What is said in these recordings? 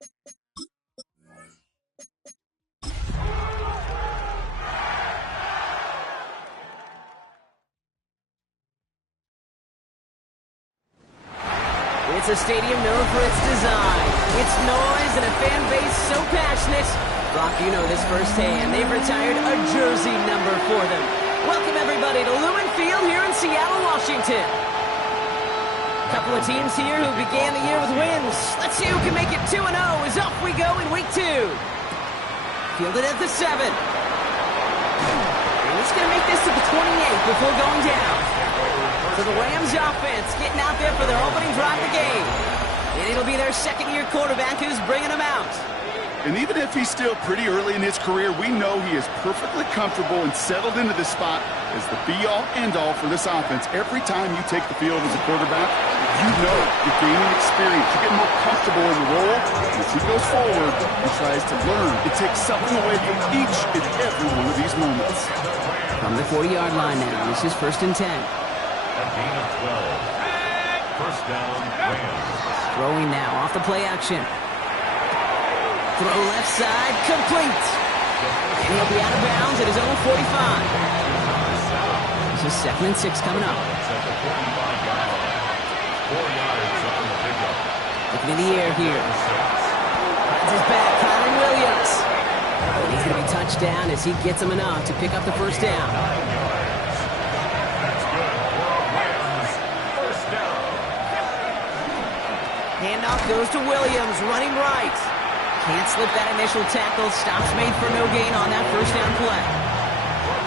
It's a stadium known for its design, its noise, and a fan base so passionate. Brock, you know this firsthand. They've retired a jersey number for them. Welcome, everybody, to Lumen Field here in Seattle, Washington. A couple of teams here who began the year with wins. Let's see who can make it 2-0 as off we go in week 2. Fielded at the 7. And he's going to make this to the 28 before going down. So the Rams offense getting out there for their opening drive of the game. And it'll be their second-year quarterback who's bringing them out. And even if he's still pretty early in his career, we know he is perfectly comfortable and settled into this spot as the be-all, end-all for this offense. Every time you take the field as a quarterback, you know you're gaining experience. You get more comfortable in the role. As he goes forward, he tries to learn. It takes something away from each and every one of these moments. From the 40-yard line now, this is 1st and 10. A gain of 12. First down, Rams. Throwing now off the play action. Throw left side, complete. And he'll be out of bounds at his own 45. This is 2nd and 6 coming up. Looking in the air here. Finds his back, Kyron Williams. And he's going to be touched down as he gets him enough to pick up the first down. Handoff goes to Williams, running right. Can't slip that initial tackle. Stops made for no gain on that first down play.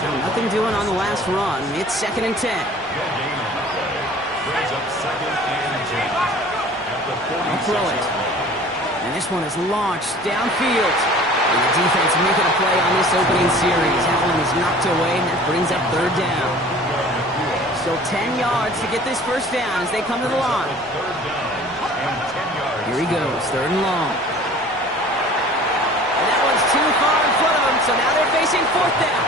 So nothing doing on the last run. It's 2nd and 10. I'll throw it. And this one is launched downfield. And the defense making a play on this opening series. That one is knocked away, and that brings up 3rd down. Still 10 yards to get this first down as they come to the line. Here he goes, 3rd and long. And that one's too far in front of him, so now they're facing 4th down.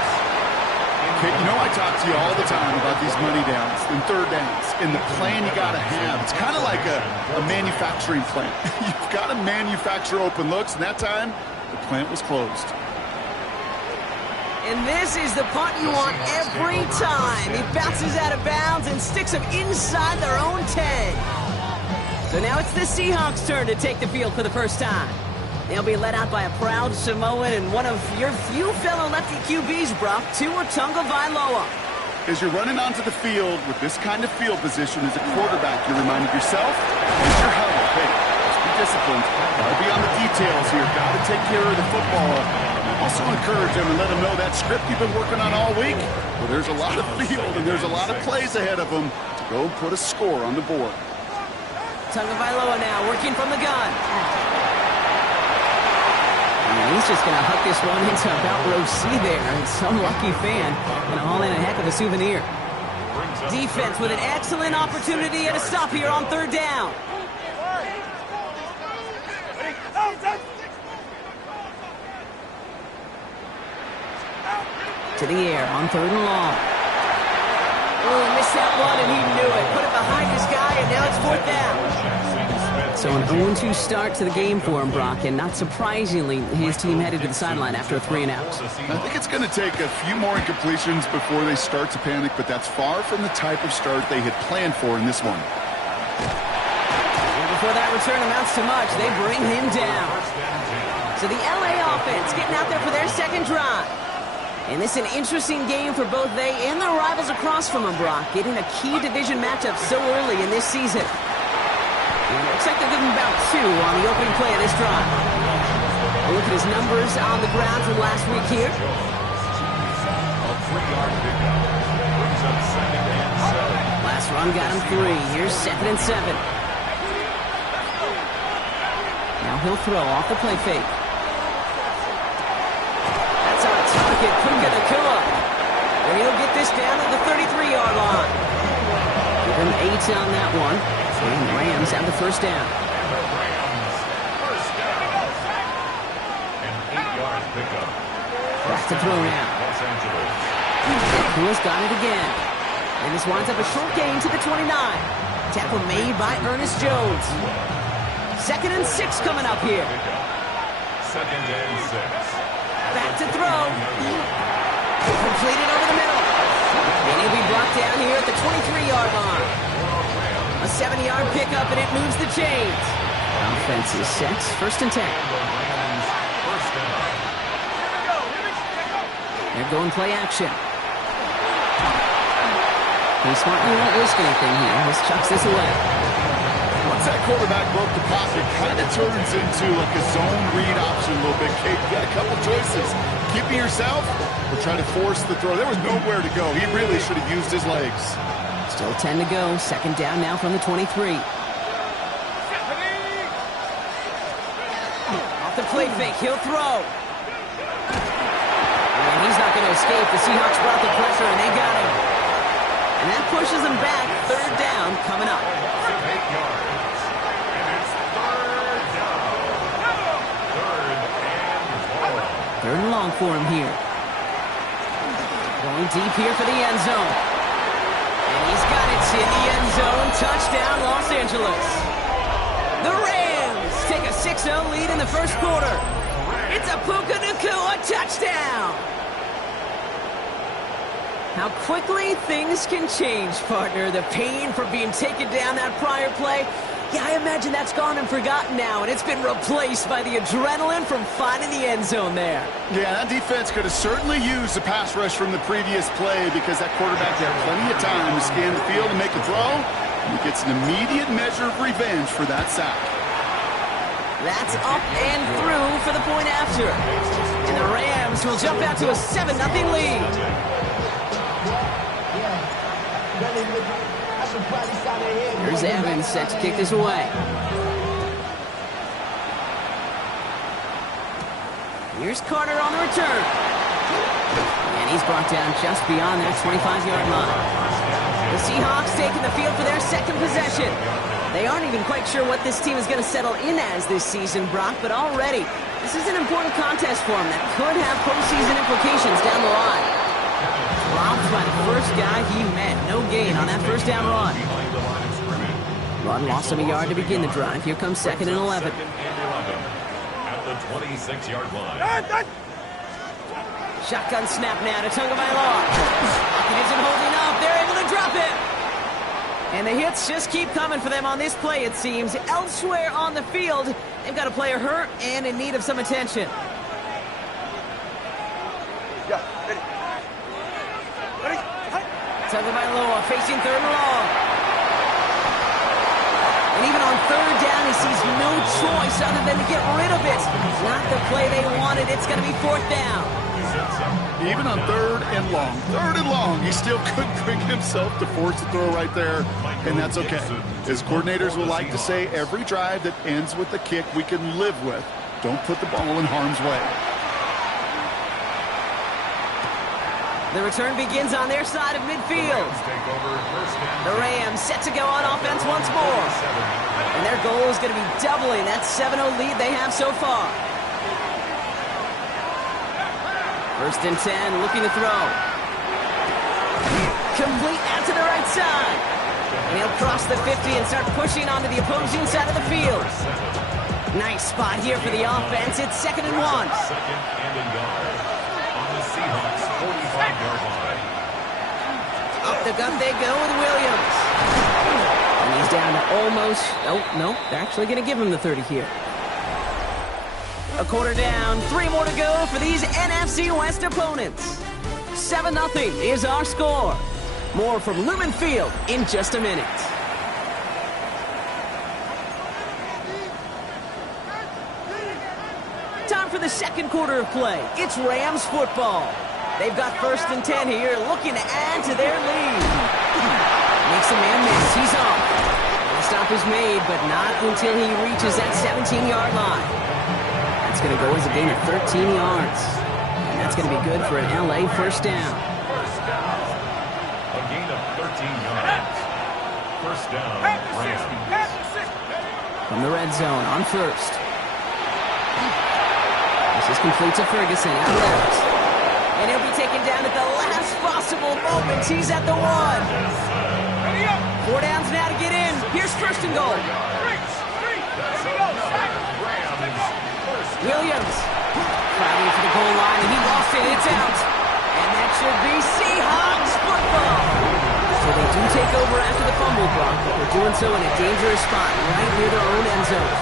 Okay, you know I talk to you all the time about these money downs and 3rd downs and the plan you got to have. It's kind of like a manufacturing plant. You've got to manufacture open looks, and that time, the plant was closed. And this is the punt you want every time. He bounces out of bounds and sticks them inside their own 10. So now it's the Seahawks' turn to take the field for the first time. They'll be led out by a proud Samoan and one of your few fellow lefty QBs, Brock, Tua Tagovailoa. As you're running onto the field with this kind of field position as a quarterback, you're reminding yourself, it's your huddle. Hey, just be disciplined. Gotta be on the details here. Gotta take care of the football. Also encourage them and let them know that script you've been working on all week, well, there's a lot of field and there's a lot of plays ahead of them to go and put a score on the board. Tagovailoa now working from the gun. And he's just going to huck this one into about row C there. And some lucky fan going to haul in a heck of a souvenir. Defense with an excellent opportunity and a stop here on 3rd down. To the air on 3rd and long. Oh, missed that one, and he knew it. Put it behind his guy, and now it's 4th down. So an 0-2 start to the game for him, Brock, and not surprisingly, his team headed to the sideline after a 3-and-out. I think it's going to take a few more incompletions before they start to panic, but that's far from the type of start they had planned for in this one. And before that return amounts to much, they bring him down. So the LA offense getting out there for their second drive. And this is an interesting game for both they and their rivals across from them, Brock, getting a key division matchup so early in this season. And it looks like they're giving about 2 on the opening play of this drive. A look at his numbers on the ground from last week here. A 3-yard pickup brings up 2nd and 7. Last run got him 3. Here's 2nd and 7. Now he'll throw off the play fake. That's on target. Puka Nacua. And he'll get this down to the 33-yard line. Give him 8 on that one. And Rams have the first down. An 8-yard pickup. Back to throw now. Nacua's got it again. And this winds up a short gain to the 29. Tackle made by Ernest Jones. 2nd and 6 coming up here. 2nd and 6. Back to throw. Completed over the middle. And he'll be brought down here at the 23-yard line. A 7-yard pickup, and it moves the chains. Offense is set. 1st and 10. They're going play action. He's smart, he won't risk anything here. Just chucks this away. Once that quarterback broke the pocket, kind of turns into like a zone read option a little bit. Kate, you got a couple choices. Keep it yourself or try to force the throw. There was nowhere to go. He really should have used his legs. Still 10 to go. 2nd down now from the 23. Off the play fake. He'll throw. And he's not going to escape. The Seahawks brought the pressure, and they got him. And that pushes them back. 3rd down coming up. 8 yards. And it's 3rd down. 3rd and 4. 3rd and long for him here. Going deep here for the end zone. And he's got it in the end zone. Touchdown, Los Angeles. The Rams take a 6-0 lead in the 1st quarter. It's a Puka Nacua touchdown. How quickly things can change, partner. The pain from being taken down that prior play. Yeah, I imagine that's gone and forgotten now, and it's been replaced by the adrenaline from finding the end zone there. Yeah, that defense could have certainly used the pass rush from the previous play because that quarterback had plenty of time to scan the field and make a throw. And he gets an immediate measure of revenge for that sack. That's up and through for the point after. And the Rams will jump out to a 7-0 lead. Here's Evans set to kick this away. Here's Carter on the return. And he's brought down just beyond that 25-yard line. The Seahawks taking the field for their 2nd possession. They aren't even quite sure what this team is going to settle in as this season, Brock, but already this is an important contest for them that could have postseason implications down the line. Dropped by the first guy he met. No gain on that 1st down run. Run lost him a yard to begin the drive. Here comes 2nd and 11. 2nd and 11 at the 26-yard line. Shotgun snap now to Tagovailoa. It isn't holding up. They're able to drop it. And the hits just keep coming for them on this play, it seems. Elsewhere on the field, they've got a player hurt and in need of some attention. Tagovailoa facing 3rd and long. And even on 3rd down, he sees no choice other than to get rid of it. Not the play they wanted. It's going to be 4th down. Even on 3rd and long, he still couldn't bring himself to force the throw right there, and that's okay. As coordinators will like to say, every drive that ends with a kick we can live with. Don't put the ball in harm's way. The return begins on their side of midfield. The Rams set to go on offense once more. And their goal is going to be doubling that 7-0 lead they have so far. 1st and 10, looking to throw. Complete out to the right side. And he'll cross the 50 and start pushing onto the opposing side of the field. Nice spot here for the offense. It's 2nd and 1. 2nd and a yard on the Seahawks 45-yard line. Up the gut they go with Williams. And he's down to almost... Oh, no, they're actually going to give him the 30 here. A quarter down, 3 more to go for these NFC West opponents. 7-0 is our score. More from Lumen Field in just a minute. Time for the 2nd quarter of play. It's Rams football. They've got 1st and 10 here, looking to add to their lead. Makes a man miss. He's off. The stop is made, but not until he reaches that 17-yard line. It's going to go as a gain of 13 yards. And that's going to be good for an LA 1st down. A gain of 13 yards. 1st down, Rams. From the red zone on 1st. This is complete to Ferguson out left. And he'll be taken down at the last possible moment. He's at the 1. 4 downs now to get in. Here's 1st and goal. Williams fighting for the goal line, and he lost it. It's out. And that should be Seahawks football. So they do take over after the fumble, Brock, but they're doing so in a dangerous spot right near their own end zone.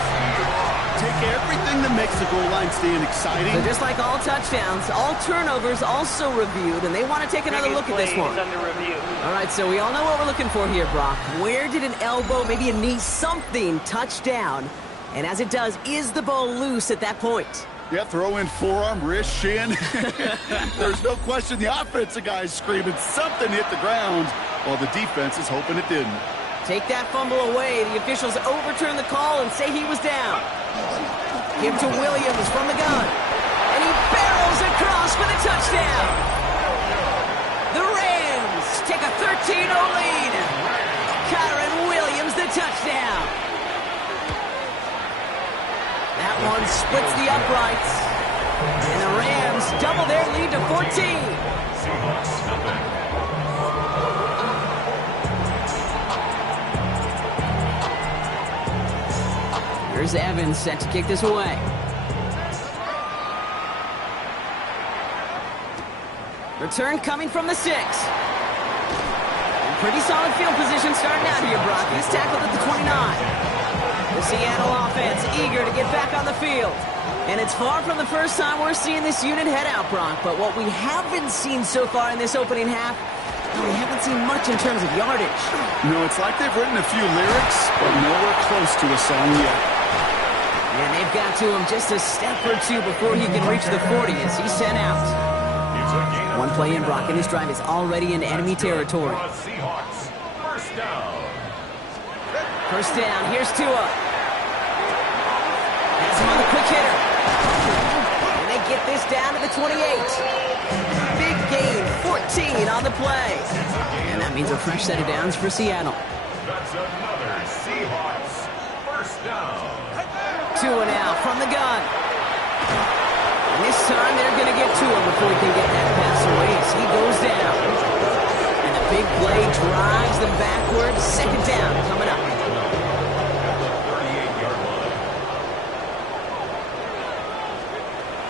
Take everything that makes the goal line stand exciting. So just like all touchdowns, all turnovers also reviewed, and they want to take another look at this one. All right, so we all know what we're looking for here, Brock. Where did an elbow, maybe a knee, something touch down? And as it does, is the ball loose at that point? Yeah, throw in forearm, wrist, shin. There's no question the offensive guy is screaming something hit the ground, while the defense is hoping it didn't. Take that fumble away. The officials overturn the call and say he was down. Give to Williams from the gun. And he barrels across for the touchdown. The Rams take a 13-0 lead. Kyron Williams, the touchdown. That one splits the uprights. And the Rams double their lead to 14. Seahawks nothing. Here's Evans set to kick this away. Return coming from the 6. Pretty solid field position starting out here, Brock. He's tackled at the 29. The Seattle offense eager to get back on the field. And it's far from the first time we're seeing this unit head out, Brock. But what we haven't seen so far in this opening half, we haven't seen much in terms of yardage. No, it's like they've written a few lyrics, but nowhere close to a song yet. And they've got to him just a step or two before he can reach the 40 as he's sent out. One play in, Brock, and this drive is already in enemy territory. Seahawks, first down. First down, here's Tua. Has him on the quick hitter. And they get this down to the 28. Big gain, 14 on the play. And that means a fresh set of downs for Seattle. That's another Seahawks, first down. Tua now from the gun. And this time they're going to get to him before he can get that pass away as he goes down. And the big play drives them backwards. Second down coming up.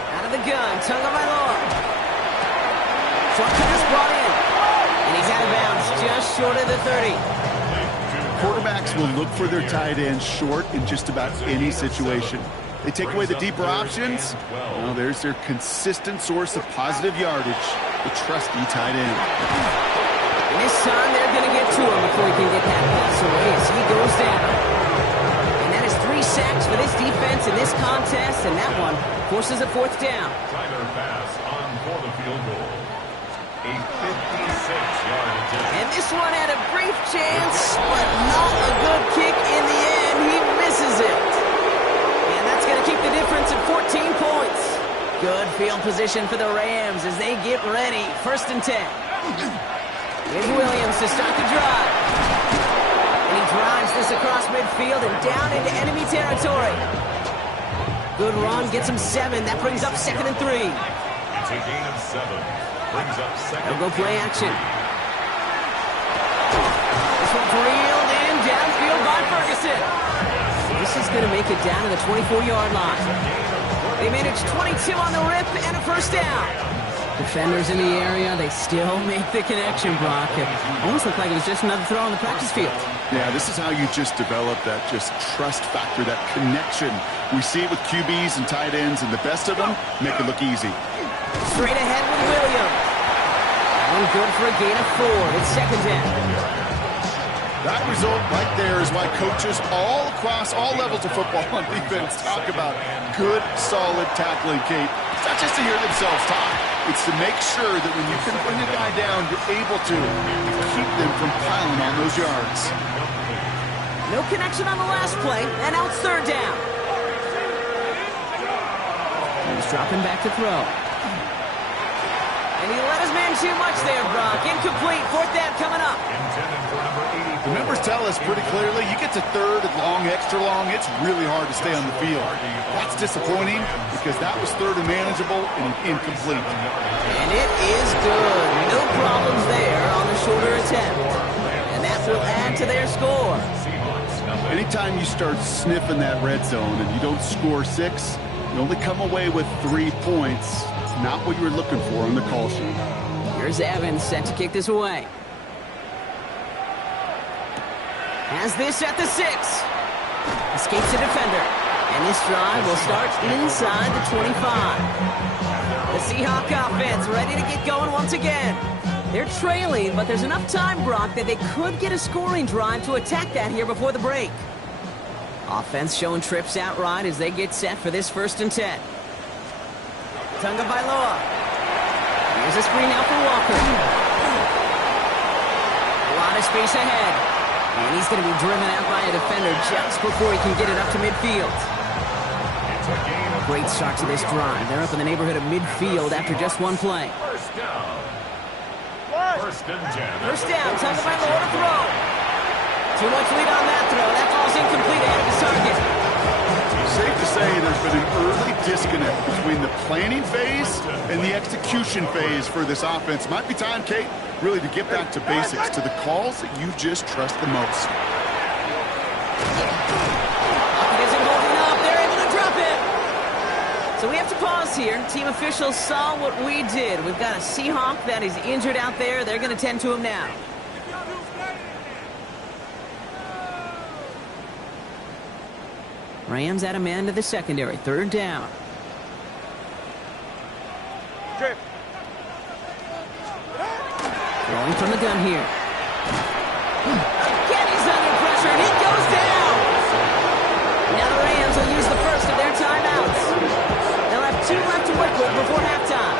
Out of the gun, Tagovailoa. Short pass brought in. And he's out of bounds just short of the 30. Quarterbacks will look for their tight end short in just about any situation. They take away the deeper options. Well, there's their consistent source of positive yardage, the trusty tight end. And this time they're going to get to him before he can get that pass away as he goes down. And that is 3 sacks for this defense in this contest, and that one forces a fourth down. Tyler pass on for the field goal. A 56-yard attempt. And this one had a brief chance, but not a good kick in the end. He misses it. And that's going to keep the difference at 14 points. Good field position for the Rams as they get ready. First and 10. Here's Williams to start the drive. And he drives this across midfield and down into enemy territory. Good run, gets him 7. That brings up 2nd and 3. It's a gain of 7. Brings up 2nd. They'll go play action. This one's reeled in downfield by Ferguson. This is going to make it down to the 24-yard line. They managed 22 on the rip and a first down. Defenders in the area, they still make the connection, Brock. It almost looked like it was just another throw on the practice field. Yeah, this is how you just develop that just trust factor, that connection. We see it with QBs and tight ends, and the best of them make it look easy. Straight ahead with Williams. That one good for a gain of 4. It's second down. That result right there is why coaches all across all levels of football on defense talk about good, solid tackling, Kate. It's not just to hear themselves talk. It's to make sure that when you can bring a guy down, you're able to keep them from piling on those yards. No connection on the last play, and now it's third down. He's dropping back to throw. And he let his man too much there, Brock. Incomplete. Fourth down coming up. Intended for number 80. The numbers tell us pretty clearly, you get to third and long, extra long, it's really hard to stay on the field. That's disappointing because that was third and manageable and incomplete. And it is good. No problems there on the shorter attempt. And that will add to their score. Anytime you start sniffing that red zone and you don't score 6, You only come away with 3 points. Not what you were looking for on the call sheet. Here's Evans set to kick this away. Has this at the 6. Escapes the defender. And this drive will start inside the 25. The Seahawks offense ready to get going once again. They're trailing, but there's enough time, Brock, that they could get a scoring drive to attack that here before the break. Offense showing trips out right as they get set for this 1st and 10. Tunga Bailoa. Here's a screen out for Walker. A lot of space ahead. And he's going to be driven out by a defender just before he can get it up to midfield. Great start to this drive. They're up in the neighborhood of midfield after just one play. First down. First and 10. First down, Tunga Bailoa to throw. Too much lead on that throw. That ball's incomplete ahead of his target. Safe to say there's been an early disconnect between the planning phase and the execution phase for this offense. Might be time, Kate, really to get back to basics, to the calls that you just trust the most. Pocket isn't holding up. They're able to drop it. So we have to pause here. Team officials saw what we did. We've got a Seahawk that is injured out there. They're going to tend to him now. Rams add a man to the secondary. 3rd down. Throwing from the gun here. Again, he's under pressure, and he goes down. Now the Rams will use the first of their timeouts. They'll have 2 left to work with before halftime.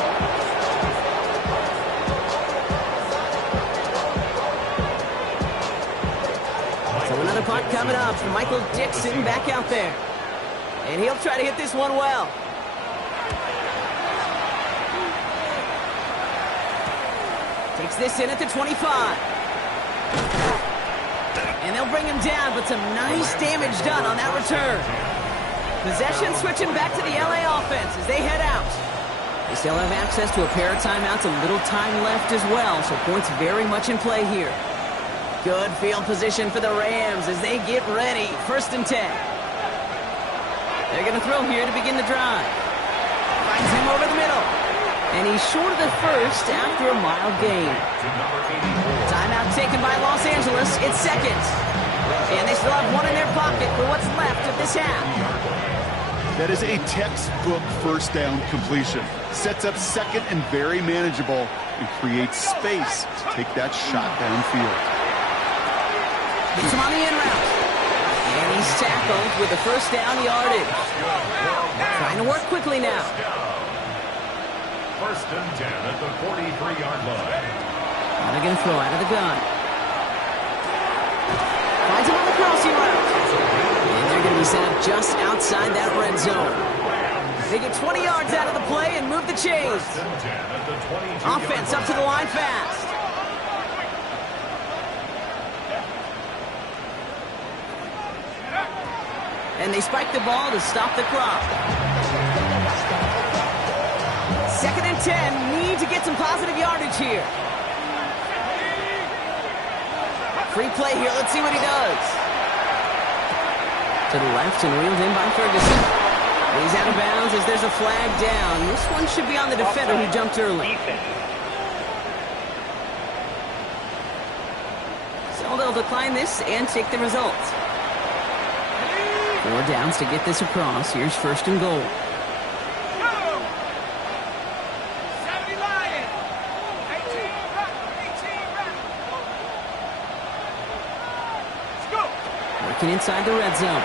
So another punt coming up for Michael Dixon back out there. And he'll try to hit this one well. Takes this in at the 25. And they'll bring him down, but some nice damage done on that return. Possession switching back to the LA offense as they head out. They still have access to a pair of timeouts, a little time left as well, so points very much in play here. Good field position for the Rams as they get ready. 1st and 10. They're going to throw here to begin the drive. Finds him over the middle. And he's short of the first after a mild gain. Timeout taken by Los Angeles. It's 2nd. And they still have 1 in their pocket for what's left of this half. That is a textbook 1st down completion. Sets up 2nd and very manageable and creates space to take that shot downfield. Gets him on the in route. And he's tackled with the 1st down yardage. Trying to work quickly now. 1st and 10 at the 43-yard line. Now they're going to throw out of the gun. Finds him on the crossing route. And they're going to be set up just outside that red zone. They get 20 yards out of the play and move the chains. Offense up to the line fast. And they spike the ball to stop the clock. 2nd and 10. Need to get some positive yardage here. Free play here. Let's see what he does. To the left and reeled in by Ferguson. He's out of bounds as there's a flag down. This one should be on the defender who jumped early. So they'll decline this and take the results. 4 downs to get this across. Here's 1st and goal. Working inside the red zone.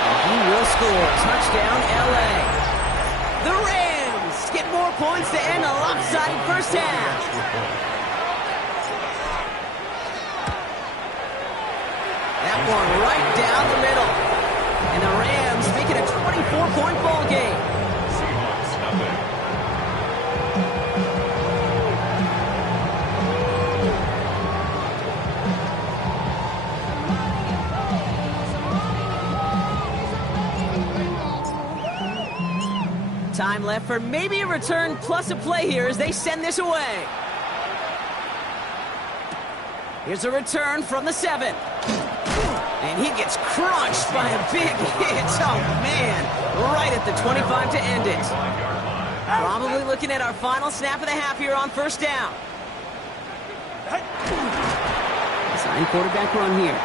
And he will score. Touchdown, LA. The Rams get more points to end a lopsided 1st half. That one right down the middle. And the Rams make it a 24-point ball game. Seahawks nothing. Time left for maybe a return plus a play here as they send this away. Here's a return from the 7. And he gets crunched by a big hit. Oh, man. Right at the 25 to end it. Probably looking at our final snap of the half here on first down. Design quarterback run here.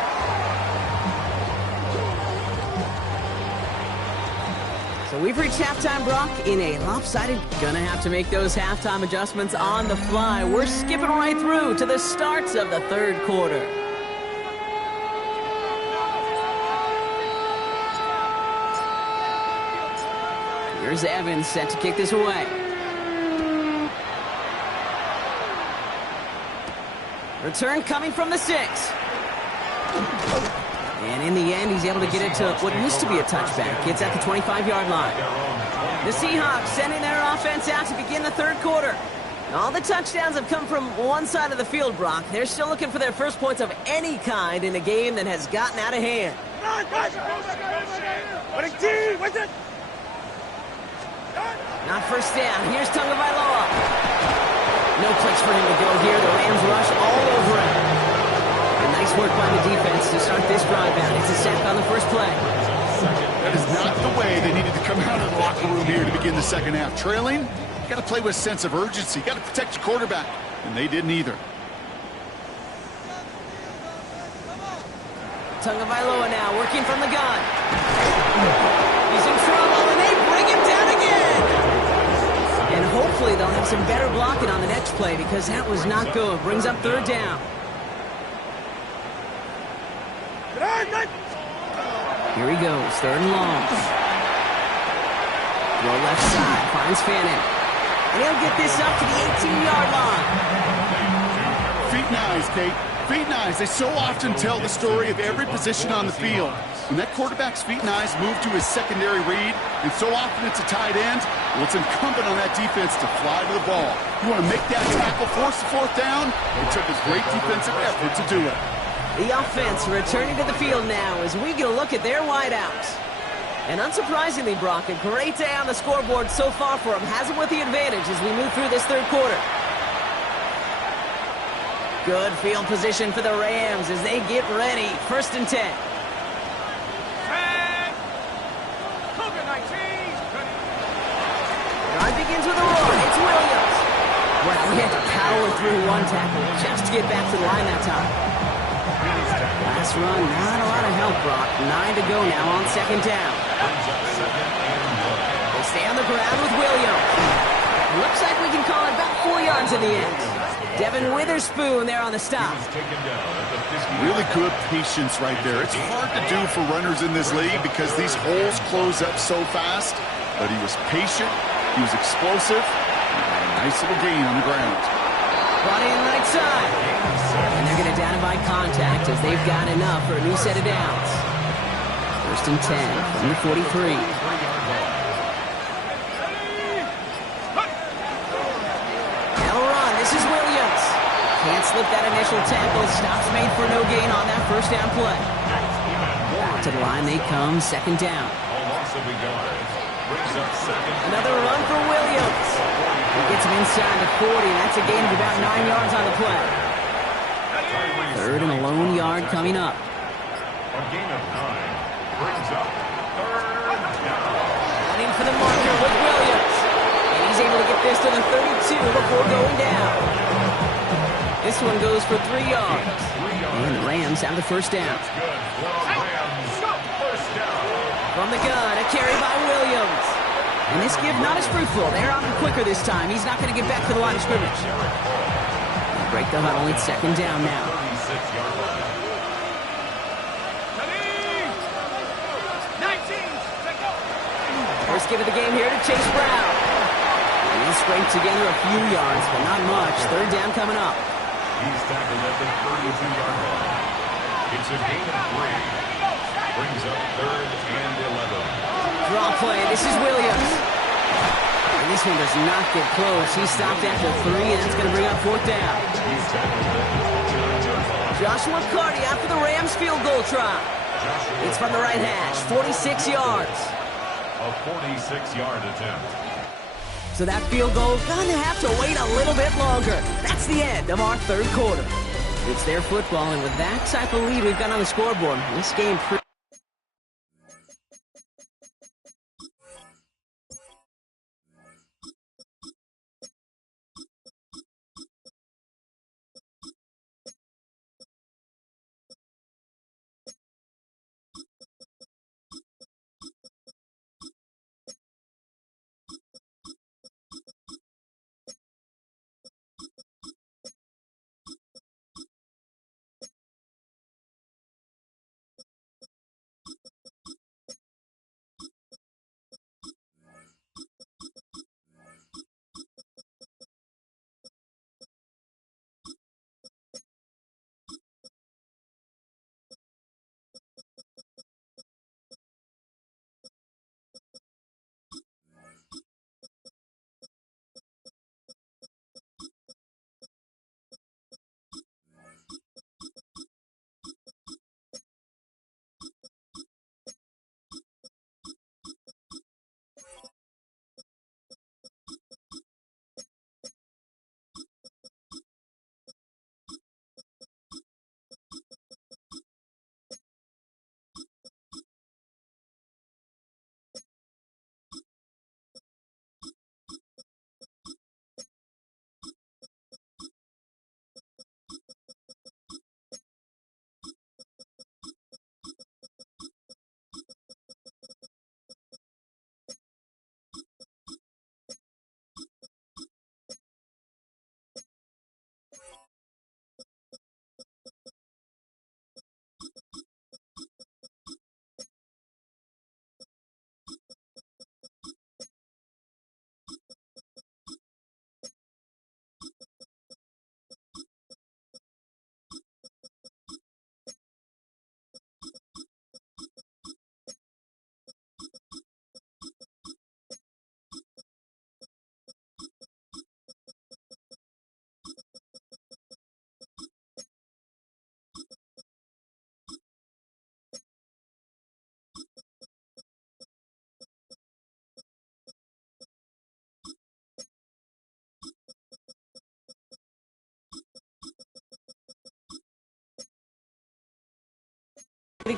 So we've reached halftime, Brock, in a lopsided. Gonna have to make those halftime adjustments on the fly. We're skipping right through to the starts of the third quarter. Here's Evans set to kick this away. Return coming from the 6. And in the end, he's able to get it to what used to be a touchback. It's at the 25-yard line. The Seahawks sending their offense out to begin the third quarter. All the touchdowns have come from one side of the field, Brock. They're still looking for their first points of any kind in a game that has gotten out of hand. Not first down. Here's Tagovailoa. No place for him to go here. The Rams rush all over him. And nice work by the defense to start this drive out. It's a sack on the first play. That is not the way they needed to come out of the locker room here to begin the second half. Trailing, you got to play with a sense of urgency. You got to protect your quarterback. And they didn't either. Tagovailoa now working from the gun. He's in trouble, and they bring him down again. And hopefully they'll have some better blocking on the next play because that was not good. Brings up third down. Here he goes, third and long. Throw left side, finds Fannin. And he'll get this up to the 18-yard line. Feet nice, Kate. Feet nice. They so often tell the story of every position on the field. When that quarterback's feet and eyes move to his secondary read, and so often it's a tight end, well, it's incumbent on that defense to fly to the ball. You want to make that tackle, force the fourth down? It took a great defensive effort to do it. The offense returning to the field now as we get a look at their wideouts. And unsurprisingly, Brock, a great day on the scoreboard so far for them. Has them with the advantage as we move through this third quarter. Good field position for the Rams as they get ready. First and 10. Drive begins with a run. It's Williams. Well, he had to power through one tackle just to get back to the line that time. Last run, not a lot of help, Brock. 9 to go now on second down. They stay on the ground with Williams. Looks like we can call it about 4 yards in the end. Devin Witherspoon there on the stop. Really good patience right there. It's hard to do for runners in this league because these holes close up so fast. But he was patient, he was explosive, and a nice little gain on the ground. Brought in right side. And they're going to down him by contact as they've got enough for a new set of downs. First and 10 from the 43. Can't slip that initial tackle. Stops made for no gain on that first down play. Back to the line they come, second down. Another run for Williams. He gets him inside the 40. That's a gain of about 9 yards on the play. Third and a lone yard coming up. A gain of 9 brings up third down. Running for the marker with Williams. And he's able to get this to the 32 before going down. This one goes for 3 yards. And the Rams have the first down. From the gun, a carry by Williams. And this give not as fruitful. They're on him quicker this time. He's not going to get back to the line of scrimmage. Break the huddle. It's second down now. First give of the game here to Chase Brown. And he scraped together a few yards, but not much. Third down coming up. He's tackled at the 32-yard line. It's a gain of 3. Brings up third and 11. Draw play. This is Williams. And this one does not get close. He stopped after 3, and it's going to bring up fourth down. Joshua McCarty after the Rams field goal try. It's from the right hash. 46 yards. A 46-yard attempt. So that field goal gonna have to wait a little bit longer. That's the end of our third quarter. It's their football, and with that type of lead we've got on the scoreboard, this game pretty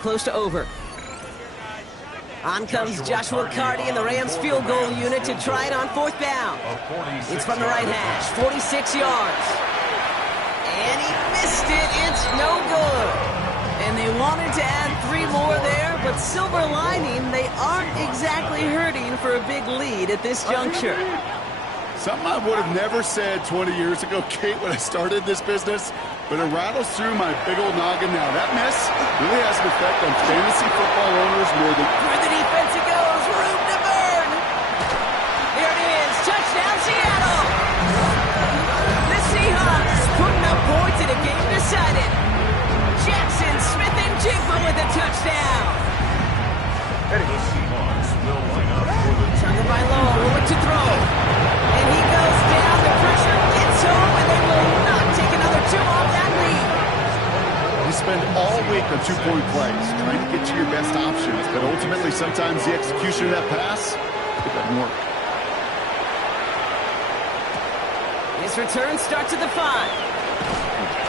close to over. On comes Joshua Carty and the Rams field goal unit to try it on fourth down. It's from the right hash, 46 yards. And he missed it. It's no good. And they wanted to add 3 more there, but silver lining, they aren't exactly hurting for a big lead at this juncture. Something I would have never said 20 years ago, Kate, when I started this business, but it rattles through my big old noggin now. That miss really has an effect on fantasy football owners more than... Through the defense it goes, room to burn. There it is, touchdown Seattle. The Seahawks putting up points in a game decided. Jackson, Smith, and Jigba with a touchdown. The Seahawks will line up for the Tucker by Low, rolling to throw. And he goes down, the pressure gets home, and they will not take another 2 off that lead. You spend all week on 2-point plays, trying to get to your best options, but ultimately sometimes the execution of that pass, it doesn't work. His return starts at the 5.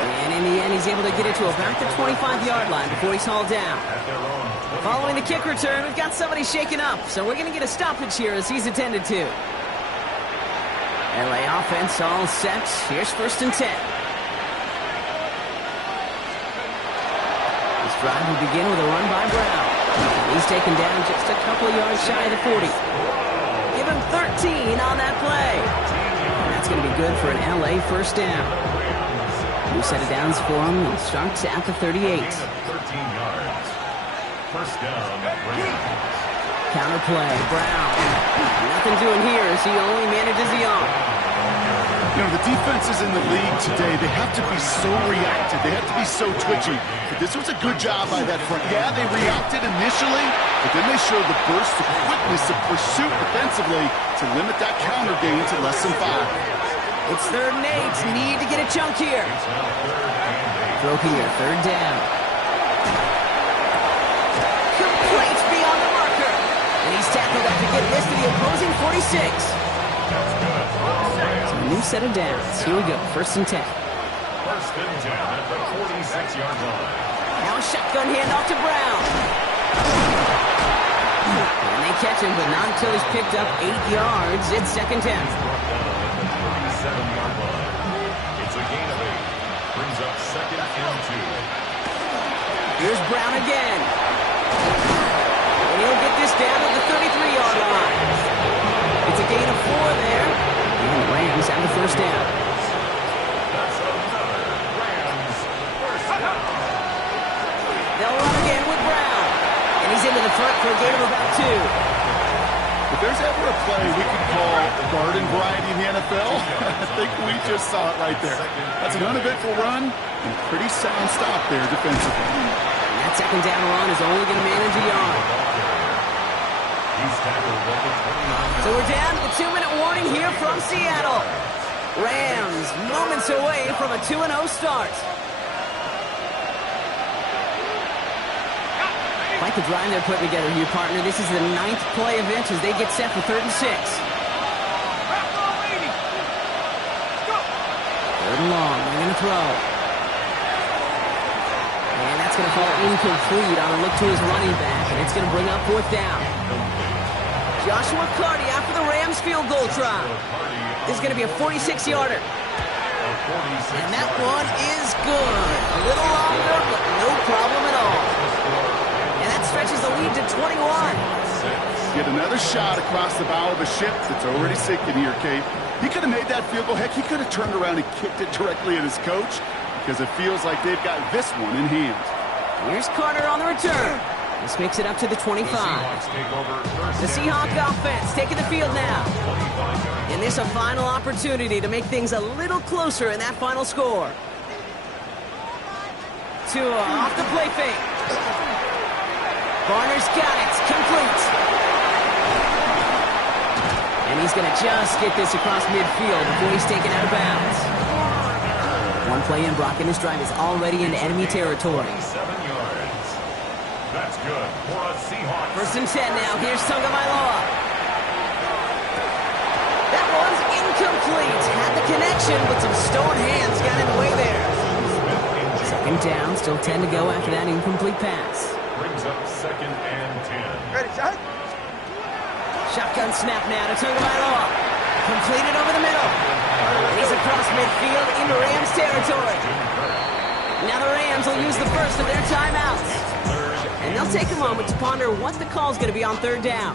And in the end, he's able to get it to about the 25-yard line before he's hauled down. Following the kick return, we've got somebody shaken up, so we're going to get a stoppage here as he's attended to. LA offense all set. Here's 1st and 10. This drive will begin with a run by Brown. He's taken down just a couple of yards shy of the 40. Give him 13 on that play. And that's going to be good for an LA first down. New set of downs for him. He starts at the 38. 13 yards. First down. Counter play. Brown. Nothing doing here as he only manages the arm. You know, the defenses in the league today, they have to be so reactive. They have to be so twitchy. But this was a good job by that front. Yeah, they reacted initially, but then they showed the burst of quickness of pursuit defensively to limit that counter gain to less than 5. It's 3rd and 8. Need to get a chunk here. Broken your 3rd down. Complete beyond the marker. And he's tackled after getting this to the opposing 46. So a new set of downs. Here we go. 1st and 10. First and 10 at the 46-yard line. Now a shotgun handoff to Brown. And they catch him, but not until he's picked up 8 yards. It's second down. Brought down at the 37-yard line. It's a gain of 8. Brings up second and 2. Here's Brown again. And he'll get this down to the 33-yard line. It's a gain of 4 there. And the Rams have the first down. That's another Rams first down. They'll run again with Brown. And he's into the front for a gain of about 2. If there's ever a play we could call garden variety in the NFL, I think we just saw it right there. That's an uneventful run and pretty sound stop there defensively. And that second down run is only going to manage a yard. He's tackled at the 29. So we're down to the 2-minute warning here from Seattle. Rams moments away from a 2-0 start. Quite the drive they're putting together here, partner. This is the 9th play of inch as they get set for 3rd and 6. 3rd and long. They're going to throw. And that's going to fall incomplete on a look to his running back. And it's going to bring up 4th down. Joshua Carty after the Rams field goal try. This is going to be a 46-yarder. And that one is good. A little longer, but no problem at all. And that stretches the lead to 21. Get another shot across the bow of a ship that's already sinking here, Kate. He could have made that field goal. Heck, he could have turned around and kicked it directly at his coach because it feels like they've got this one in hand. Here's Carter on the return. This makes it up to the 25. The Seahawks offense taking the field now. And this a final opportunity to make things a little closer in that final score. Tua off the play fake. Barner's got it. Complete. And he's going to just get this across midfield before he's taken out of bounds. One play in, Brock, and this drive is already into enemy territory. 7 yards. That's good for a Seahawks. First and 10 now. Here's Tagovailoa. That one's incomplete. Had the connection, but some stone hands got in the way there. Second down. Still 10 to go after that incomplete pass. Brings up second and 10. Ready, shot? Shotgun snap now to Tagovailoa. Completed over the middle. And he's across midfield into Rams territory. Now the Rams will use the first of their timeouts. And they'll take a moment to ponder what the call's going to be on 3rd down.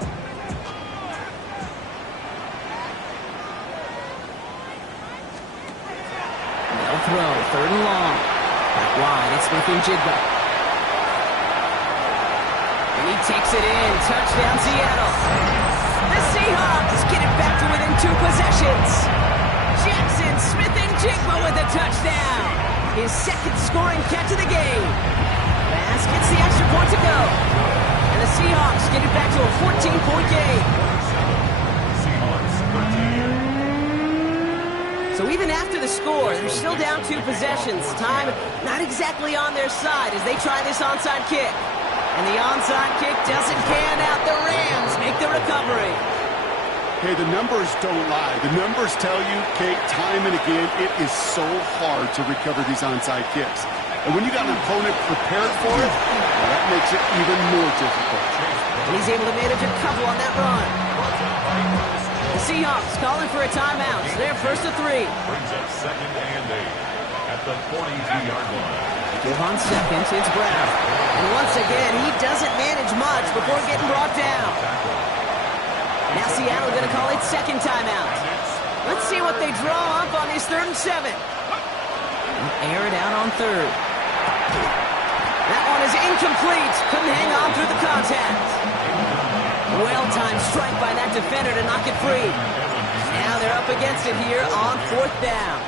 They'll throw. 3rd and long. Back wide. It's Smith-Njigba. And he takes it in. Touchdown, Seattle. The Seahawks get it back to within 2 possessions. Jackson Smith-Njigba with a touchdown. His second scoring catch of the game. Bass gets the extra point to go. And the Seahawks get it back to a 14-point game. Seahawks 13. So even after the score, they're still down 2 possessions. Time not exactly on their side as they try this onside kick. And the onside kick doesn't pan out. The Rams make the recovery. Hey, the numbers don't lie. The numbers tell you, Kate, time and again, it is so hard to recover these onside kicks. And when you got an opponent prepared for it, well, that makes it even more difficult. And he's able to manage a couple on that run. The Seahawks calling for a timeout. So they're first to 3. Brings up second and 8 at the 42-yard line. Give on second, it's Brown. And once again, he doesn't manage much before getting brought down. Now Seattle going to call its second timeout. Let's see what they draw up on this 3rd and 7. Air it out on 3rd. That one is incomplete. Couldn't hang on through the contact. Well-timed strike by that defender to knock it free. Now they're up against it here on 4th down.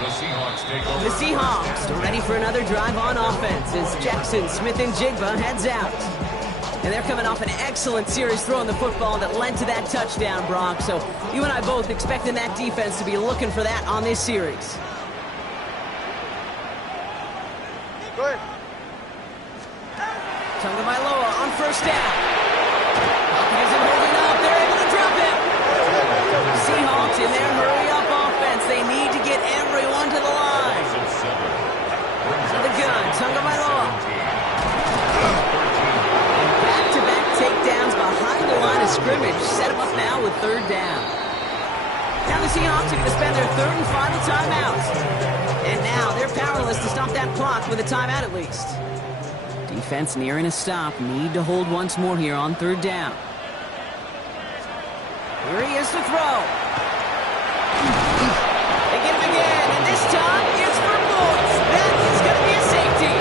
The Seahawks take over. The Seahawks are ready for another drive on offense as Jackson Smith-Njigba heads out. And they're coming off an excellent series throwing the football that led to that touchdown, Brock. So you and I both expecting that defense to be looking for that on this series. Go ahead. Tagovailoa on 1st down. Isn't holding up. They're able to drive. Seahawks in their hurry-up offense. They need to get everyone to the line. The gun, Tagovailoa. Back-to-back takedowns behind the line of scrimmage. Set them up now with third down. Now the Seahawks are going to spend their third and final timeout. And now they're powerless to stop that clock with a timeout at least. Defense nearing a stop. Need to hold once more here on third down. Here he is to throw. They get him again, and this time it's for points. That is going to be a safety.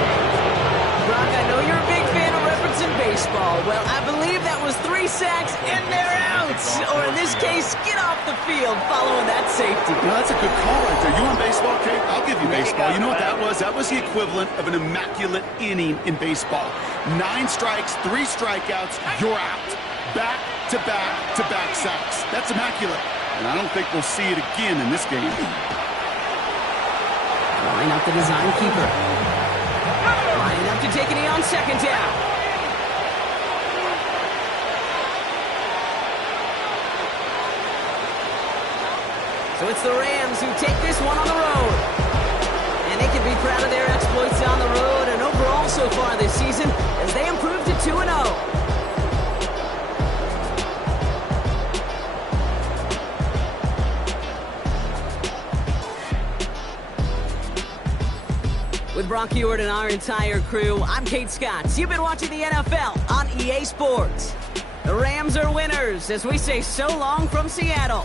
Brock, I know you're a big fan of referencing baseball. Well, I believe that was 3 sacks, and they're out. Or in this case, get off the field following that safety. Well, that's a good call right there. You want baseball, Kate? I'll give you baseball. You know what that was? That was the equivalent of an immaculate inning in baseball. 9 strikes, 3 strikeouts, you're out. Back-to-back-to-back sacks. That's immaculate. And I don't think we'll see it again in this game. Line up the design keeper. Lining up to take a knee on second down. So it's the Rams who take this one on the road. And they can be proud of their exploits on the road and overall so far this season as they improve to 2-0. With Brock Ewart and our entire crew, I'm Kate Scott. You've been watching the NFL on EA Sports. The Rams are winners as we say so long from Seattle.